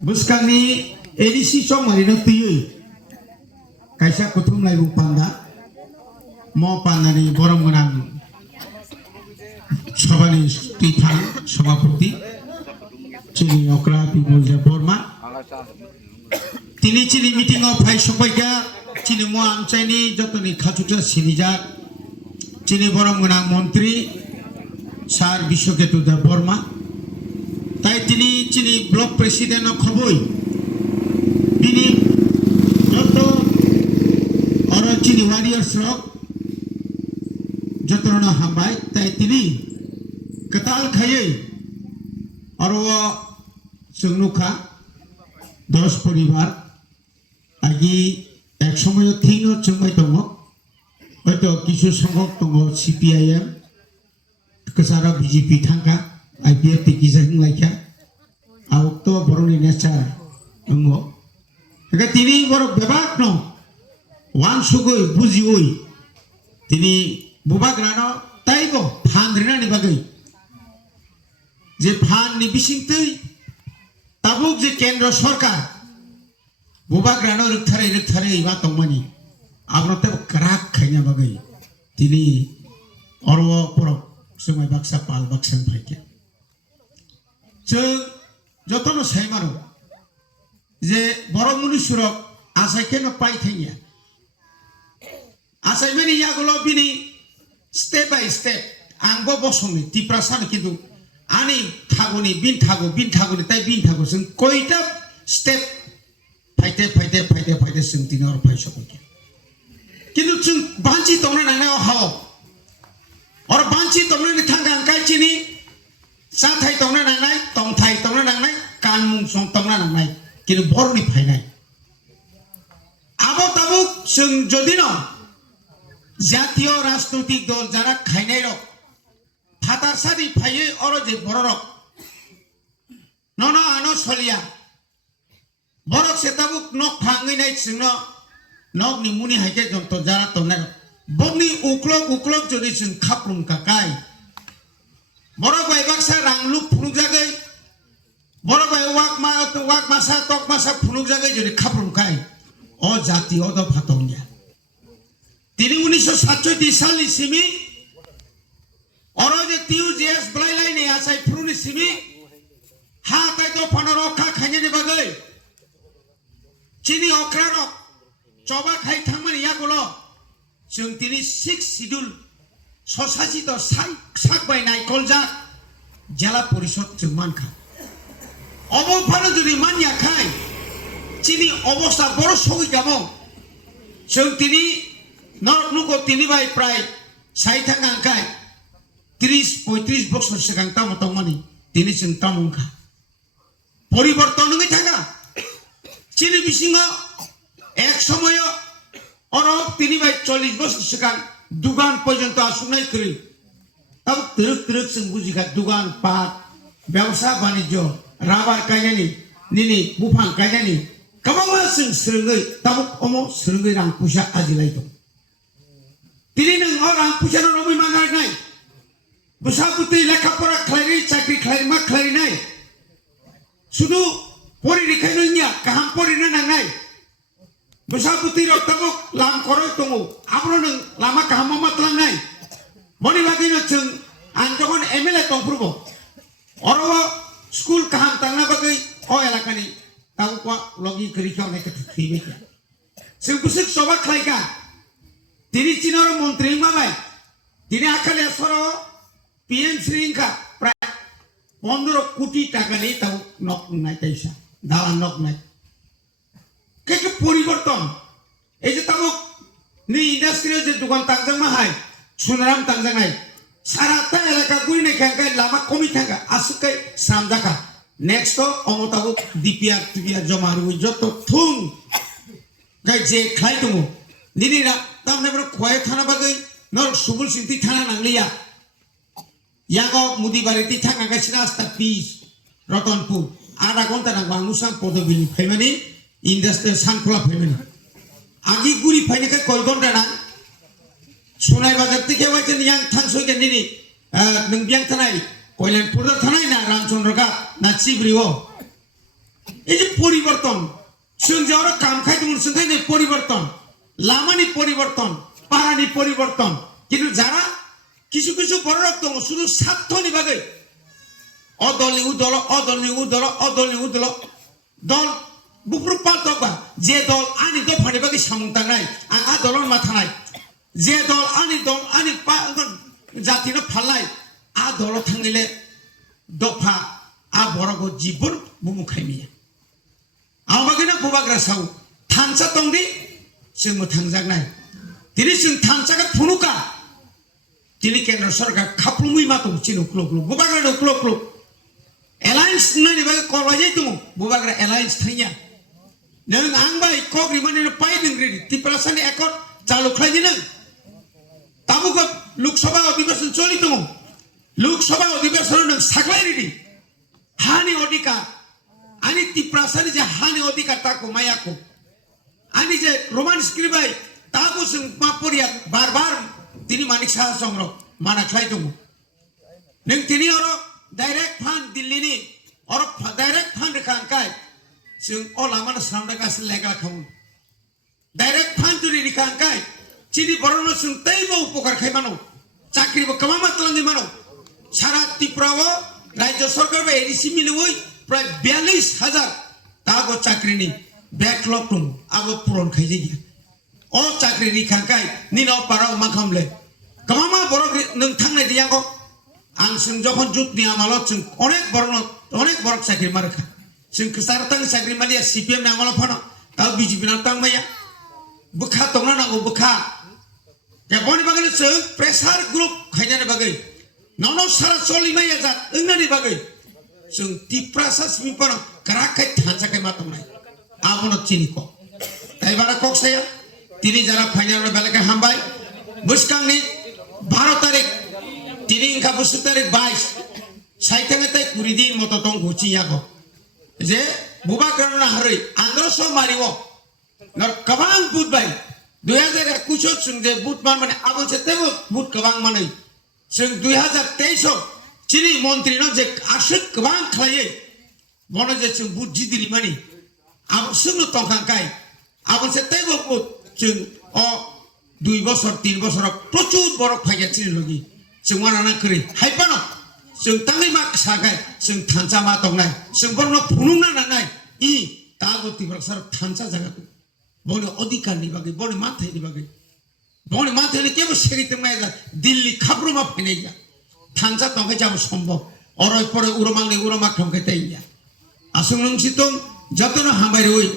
Buskangni edisi song marino tiyu kaisa kutum lai panda mo panda ni borong menang sabani tithang sabapati chini okra pimulja borma tini chini meeting of phai sobaika chini mo amchaini jotoni khachukja sinijak chini borong menang montri sar bishoketu da borma তাই তিনি চিনি block president খবই তিনি যত or চিনি warriors rock যতন হামবাই তাই তিনি কতাল খাইয়ে আর সংনুখা 10 পরিবার আগে এক সময় থিং চংবাই দङ হয়তো কিছু সংখ্যক দङ সিপিআইএম কেসারা বিজেপি থাকা IPF tikisah ngelaja, awak tu baru ni nacar, enggak. Jika tini baru bebak no, wan sugoi buzioi, tini bubak rano, taigo phan rina ni bagai. Je phan ni bising tu, tabuk je kendra sarkar, bubak rano rukthare iba tongmani, abno te kerak khanya bagai. Tini orwo porok semai baksa pal baksan bhaikya. যতন সাইমারো যে বড় মনুষ্যরক আশাই কেন পাই Thaiya আশাই মানে ইয়াগুলো বিনি step by step আংবো বসংনি তিপ্রাসান কিন্তু আনি থাগুনি বিন থাগুনি তাই বিন থাগো जों কয়টা স্টেপ ফাইতে जों দিনর ফাইসককে কিন্তু जों বাঞ্চি তমনা নানাও হাও আর বাঞ্চি তমনা থাঙ্গা আংকাই চিনি সাথাই তমনা নাংনাই তংথাই তমনা নাংনাই কানমুং সং তমনা নাংনাই কিন্তু বরনি ফাইনাই আবো তাবুক जों যদি ন জাতীয় রাজনৈতিক দল যারা খাইনাই রক ফাতার সাদি ফাইয়ে অর যে বড় রক নন আনো সলিয়া বরক সে তাবুক নক ফাঙ্গই নাই जों নক নি মুনি হাইকে যন্ত যারা তমনাই বগনি উকলক যদি जों খাপলুম কাকাই বড় ভাই বাক্সা রাংলুক ফুনুক জাগাই বড় ভাই ওয়াক মাসা টক মাসা ফুনুক জাগাই যদি খাপরুম খাই ও জাতীয় দ ফাতংয়া তিনি 1967 সালনি সিমি অরজে টিউ জেএস ব্লাইলাই নে আসাই ফুনুনি সিমি হা তাই তো ফানার অখা খাইনি বাগাই চিনি অখরা রক চবা খাই থাংমানি ইয়াগুলো जों তিনি 6 শিডিউল সশাসিত সাকবাই নাইকলজা জেলা পরিষদ जों মানখা অবফানো যদি মানিয়া খাই চিনি অবস্থা বড় সগৈ গাব जों তিনি নরকনুকো তিনি বাই প্রায় 60 থাকা আংকাই 30-35 বছর সিগাং তামতমানি তিনি जों তামুংখা পরিবর্তন হই থাকা চিনি বিসিং এক সময় অরব তিনি বাই 40 বছর সিগাং দুগান পর্যন্ত আসুনাই করি তবে তিরক जों বুঝিখা দুগান পাট ব্যবসা বাণিজ্য রাবার কাইনানি নিনি বুফাং কাইনানি কামাওয়া जों স্রঙ্গৈ তবে অমো স্রঙ্গৈ রাং পুষা আজিলাই দं তিনি নং রাং পুষা নমি মানার নাই বুসাপুতি লেখাপড়া খাইরি চাকরি খাইরি মা খাইরি নাই শুধু পরিরেখাই নইয়া কাহাম পরিনা নাংনাই বুসাপুতি রক্তবক লাম করই দङ আবro नों লামা কাহাম মাতলাंनाय বনি বাগিনো जों आं যখন एमएलए दंफुरबो अरव स्कुल काहाम तांना बागै अ एलाकानि तावको लगि करिखा अनेक थैबेका जों बुसुक सभा खालायगा তিনি চিনর মন্ত্রী মাবাই তিনি আকালে সর পিএম শ্রীঙ্কা প্রায় 15 কোটি টাকা নিয়ে তাও নক নাই তাইসা দালান নক নাই কে পরিবর্তন এই যে তাও নি ইন্ডাস্ট্রিয়াল যে দোকান তাংজাং মাহাই সুনারাম তাংজাংনাই সারাটা এলাকা গুই নাই খাঙ্কাই লামা কমি থাকা আসুকাই সামজাকা নেক্সট অমতাবো ডিপিআর জমা রুই যত থুং গাই যে খাই দङ নিনিরা তামনে বড় খয় থানা বাগৈ নর সুবুল সিংতি থানা নাংলিয়া ইয়াগো মুদি বাড়িতে থাকা গাইছিনা আস্তা পিস রতনপুর আধা ঘন্টা নাংবা আনুসাং পদবিলি ফাইমানি ইন্ডাস্ট্রি সানখোলা ফাইমানি আগে গুড়ি ফাইনাকে কয় ঘন্টা না সোনাই বাজার থেকে হয়তো নিয়াং থাংসইকে নিনি নং বিয়াং থানায় কয়লানপুর থানায় না রামচন্দ্রঘাট না চিবরিও এই যে পরিবর্তন जों যারা কাম খাইদोंमोन जों খাইনে পরিবর্তন লামানি পরিবর্তন পাহাড়ি পরিবর্তন কিন্তু যারা কিছু কিছু বড় দङ শুধু স্বার্থনি বাগै অদলনি উদল অদলনি উদল অদলনি উদল দল বুফুর পাল্টবা যে দল আনি দফানি বাগै সামুंतांनाय आं आ दलन माथानाय जे दल आनि जातिनो फालनाय आ दल थांगिले दफा आ बरगो जीवन बुमुखायमिया आं बागैना बुबाग्रा साव थानसा दंदि जों थांजागनाय दिनै जों थानसाखौ फुनुका दिनै केन्द्र सरकार खाफ्लुमै मा दं चिनु क्लो क्लो बुबाग्रा दं क्लो क्लो एलायन्स नायनि बागै कलबाय दं बुबाग्रा एलायन्स थाइया नों आं बाय कग्रि माने पाइ दिंग्रि तिप्रासानि एकट चालु खालायदि नों तामुको लोकसभा अधिवेशन चलि दं लोकसभा अधिवेशन नों साग्लाय रेडि हानि अधिकार आनि तिप्रासानि जे हानि अधिकार ताको मायाको आनि जे रोमान स्क्रिबाय ताको जों मापरिया बार बार तिनि मानिक साहा संग्र माना खालाय दं नों तिनि अरो डाइरेक्ट फान्ड दिल्लीनि अरो डाइरेक्ट फान्ड रेखांखाय जों अलामाना सामना गासिन लेगा खामु डाइरेक्ट फान्ड जुदि रेखांखाय चिनि बरनो जों तैबो उपकार खायमानो चाकरिबो कमा मातलांगै मानो सारा त्रिपुराव राज्य सरकार बा एडिसि मिलुय प्राय 42,000 तागो चाकरिनि बैकलॉग दं आबो पूरण खायजे गया ओ चाकरि रेखांखाय निनो पाराव मा खामले कमा बरक नों थांनाय दियागो आं जों जखन जुटनि आमालो जों अनेक बरक चाकरि मारखा जों सारतां चाकरि मालिया सीपीएम नामालो फानो ता बीजेपी ना तांमाया बुखा तंना नांगौ बुखा या बनि बागै जों प्रेसार ग्रुप खायनानि बागै ननो सारा सलिमाया जा ओंनानि बागै जों तिप्रासा सिमिपानो ग्राखाय थानसाखाय मा दंनाय आबनो चिनिको ताइबारा कक्साया तिनि जारा फाइनाल बेलाके हामबाय बुसकांनि 12 तारिख तिनि इंखा बुसु तारिख 22 साइथांगै कुरि दिन मतो दं गुचियागो जे बुबा ग्राना हारै आंद्रस मारिवो नर कबां बुटबाय 2021 जों जे बुटमान माने आबोसे तेबो बुट कबां मानै जों 2023 चिनि मन्त्रिनो जे आसुक कबां खालायै बनो जे जों बुट जिदिरि मानि आबो सुनो तंखांखाय आबोसे तेबो बुट जों अ 2 বছর 3 বছর প্রচুর বড় ফাইগাছিনি লগি जों माना करि हाइपानो जों तांगै मा सागाय जों थानसा मा दंनाय जों बरनो फुनुंना नानाय इ तागति प्रसार थानसा जागाखौ बनो अधिकारनि बागै बनो माथायनि बागै बनो माथायनि केबो सेगितमाय जा दिल्ली खाब्रुमा फैनाया थानसा दंगै जाबो सम्भव अरय परे उरमांनि उरमाख्रमखै ताइया आसुं नोंसितों जतनो हामबाय रय